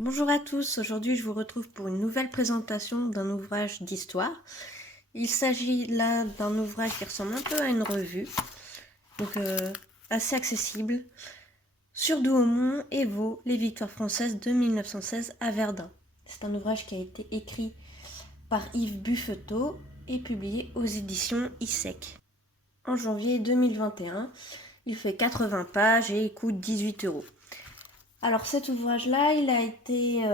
Bonjour à tous, aujourd'hui je vous retrouve pour une nouvelle présentation d'un ouvrage d'histoire. Il s'agit là d'un ouvrage qui ressemble un peu à une revue, donc assez accessible, sur Douaumont et Vaux, les victoires françaises de 1916 à Verdun. C'est un ouvrage qui a été écrit par Yves Buffetot et publié aux éditions ISEC. En janvier 2021, il fait 80 pages et coûte 18 euros. Alors cet ouvrage-là, il a été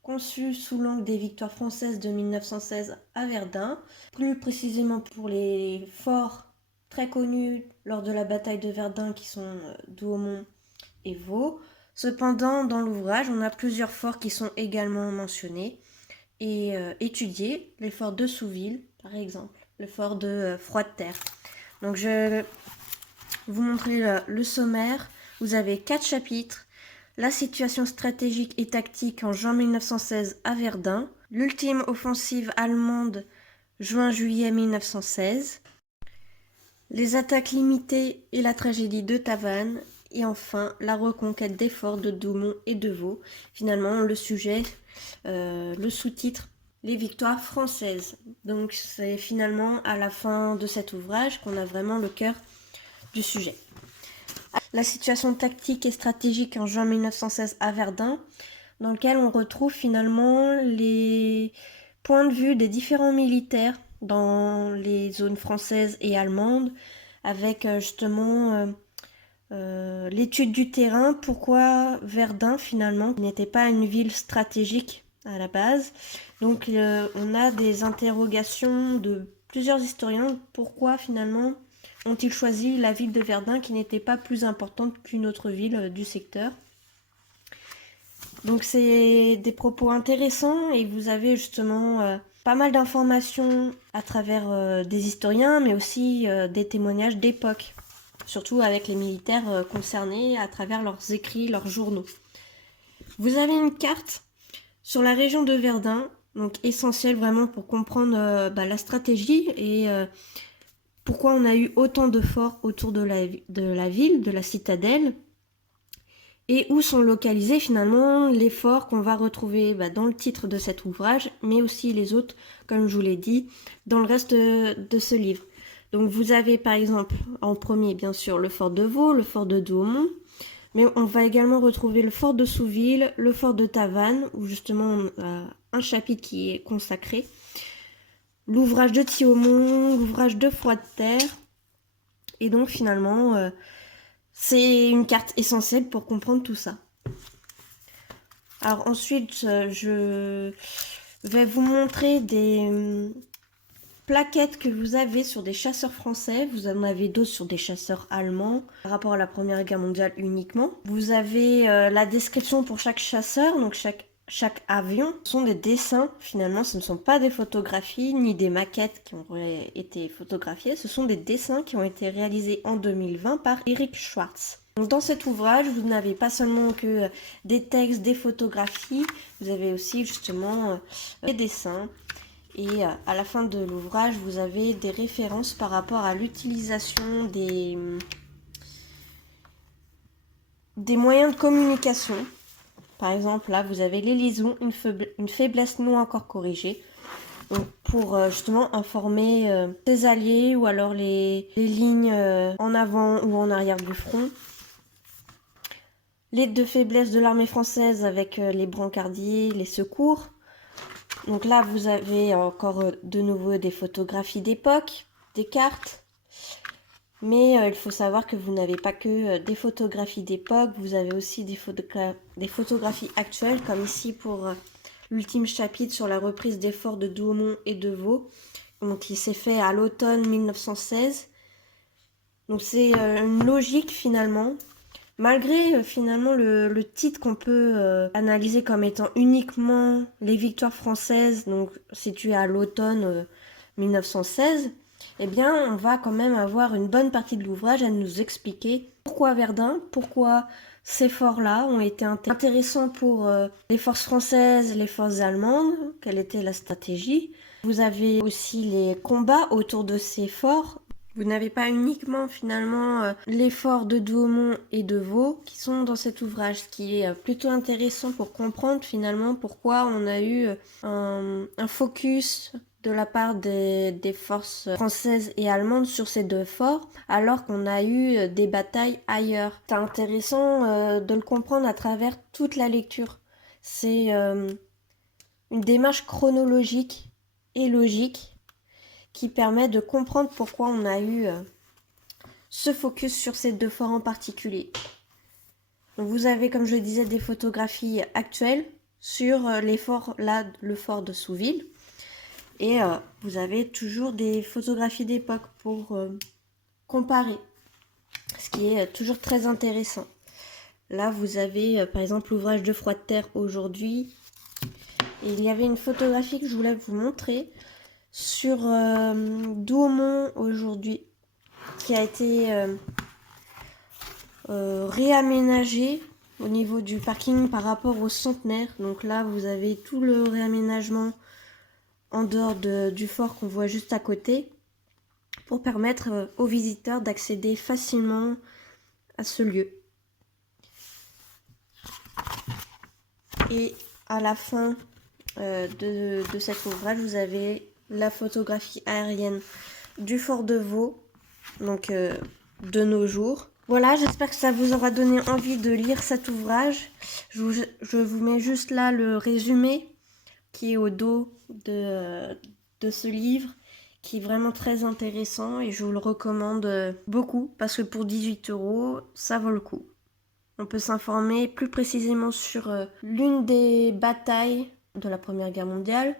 conçu sous l'angle des victoires françaises de 1916 à Verdun, plus précisément pour les forts très connus lors de la bataille de Verdun qui sont Douaumont et Vaux. Cependant, dans l'ouvrage, on a plusieurs forts qui sont également mentionnés et étudiés. Les forts de Souville, par exemple, le fort de Froide-Terre. Donc je vais vous montrer le sommaire. Vous avez 4 chapitres. La situation stratégique et tactique en juin 1916 à Verdun, l'ultime offensive allemande juin-juillet 1916, les attaques limitées et la tragédie de Tavannes, et enfin la reconquête des forts de Douaumont et de Vaux. Finalement, le sujet, le sous-titre, les victoires françaises. Donc c'est finalement à la fin de cet ouvrage qu'on a vraiment le cœur du sujet. La situation tactique et stratégique en juin 1916 à Verdun, dans lequel on retrouve finalement les points de vue des différents militaires dans les zones françaises et allemandes, avec justement l'étude du terrain, pourquoi Verdun finalement n'était pas une ville stratégique à la base. Donc on a des interrogations de plusieurs historiens, pourquoi finalement ont-ils choisi la ville de Verdun qui n'était pas plus importante qu'une autre ville du secteur. Donc c'est des propos intéressants et vous avez justement pas mal d'informations à travers des historiens, mais aussi des témoignages d'époque, surtout avec les militaires concernés à travers leurs écrits, leurs journaux. Vous avez une carte sur la région de Verdun, donc essentielle vraiment pour comprendre la stratégie et pourquoi on a eu autant de forts autour de la ville, de la citadelle, et où sont localisés finalement les forts qu'on va retrouver dans le titre de cet ouvrage, mais aussi les autres, comme je vous l'ai dit, dans le reste de ce livre. Donc vous avez par exemple en premier bien sûr le fort de Vaux, le fort de Douaumont, mais on va également retrouver le fort de Souville, le fort de Tavannes, où justement on a un chapitre qui est consacré, l'ouvrage de Thiaumont, l'ouvrage de Froide-Terre, et donc finalement c'est une carte essentielle pour comprendre tout ça. Alors ensuite, je vais vous montrer des plaquettes que vous avez sur des chasseurs français. Vous en avez d'autres sur des chasseurs allemands par rapport à la Première Guerre mondiale uniquement. Vous avez la description pour chaque chasseur, donc chaque avion. Ce sont des dessins, finalement, ce ne sont pas des photographies ni des maquettes qui ont été photographiées. Ce sont des dessins qui ont été réalisés en 2020 par Eric Schwartz. Donc dans cet ouvrage, vous n'avez pas seulement que des textes, des photographies, vous avez aussi justement des dessins. Et à la fin de l'ouvrage, vous avez des références par rapport à l'utilisation des moyens de communication. Par exemple, là, vous avez les liaisons, une faiblesse non encore corrigée. Donc, pour justement informer ses alliés ou alors les lignes en avant ou en arrière du front. Les deux faiblesses de l'armée française avec les brancardiers, les secours. Donc là, vous avez encore de nouveau des photographies d'époque, des cartes. Mais il faut savoir que vous n'avez pas que des photographies d'époque, vous avez aussi des photographies actuelles, comme ici pour l'ultime chapitre sur la reprise des forts de Douaumont et de Vaux, donc qui s'est fait à l'automne 1916. Donc c'est une logique finalement. Malgré finalement le titre qu'on peut analyser comme étant uniquement les victoires françaises, donc situées à l'automne 1916, eh bien on va quand même avoir une bonne partie de l'ouvrage à nous expliquer pourquoi Verdun, pourquoi ces forts-là ont été intéressants pour les forces françaises, les forces allemandes, quelle était la stratégie. Vous avez aussi les combats autour de ces forts, Vous n'avez pas uniquement finalement l'effort de Douaumont et de Vaux qui sont dans cet ouvrage, ce qui est plutôt intéressant pour comprendre finalement pourquoi on a eu un focus de la part des forces françaises et allemandes sur ces deux forts, alors qu'on a eu des batailles ailleurs. C'est intéressant de le comprendre à travers toute la lecture. C'est une démarche chronologique et logique qui permet de comprendre pourquoi on a eu ce focus sur ces deux forts en particulier. Donc vous avez, comme je le disais, des photographies actuelles sur les forts, là, le fort de Souville. Et vous avez toujours des photographies d'époque pour comparer, ce qui est toujours très intéressant. Là, vous avez par exemple l'ouvrage de Froid de Terre aujourd'hui. Et il y avait une photographie que je voulais vous montrer sur Douaumont aujourd'hui, qui a été réaménagé au niveau du parking par rapport au centenaire. Donc là, vous avez tout le réaménagement en dehors du fort qu'on voit juste à côté, pour permettre aux visiteurs d'accéder facilement à ce lieu. Et à la fin de cet ouvrage, vous avez la photographie aérienne du fort de Vaux, donc de nos jours. Voilà, j'espère que ça vous aura donné envie de lire cet ouvrage. Je vous mets juste là le résumé qui est au dos de ce livre, qui est vraiment très intéressant et je vous le recommande beaucoup parce que pour 18 €, ça vaut le coup. On peut s'informer plus précisément sur l'une des batailles de la Première Guerre mondiale,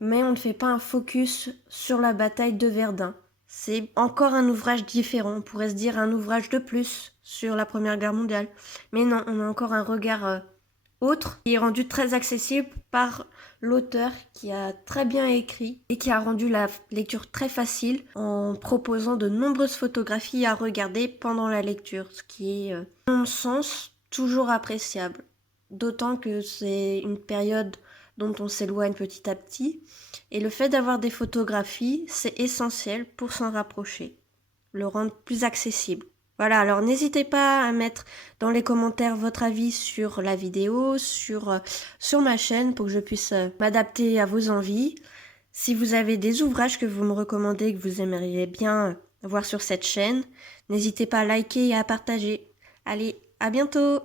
mais on ne fait pas un focus sur la bataille de Verdun. C'est encore un ouvrage différent, on pourrait se dire un ouvrage de plus sur la Première Guerre mondiale. Mais non, on a encore un regard autre qui est rendu très accessible par l'auteur qui a très bien écrit et qui a rendu la lecture très facile en proposant de nombreuses photographies à regarder pendant la lecture, ce qui est, à mon sens, toujours appréciable. D'autant que c'est une période dont on s'éloigne petit à petit, et le fait d'avoir des photographies, c'est essentiel pour s'en rapprocher, le rendre plus accessible. Voilà, alors n'hésitez pas à mettre dans les commentaires votre avis sur la vidéo, sur ma chaîne pour que je puisse m'adapter à vos envies. Si vous avez des ouvrages que vous me recommandez, que vous aimeriez bien voir sur cette chaîne, n'hésitez pas à liker et à partager. Allez, à bientôt!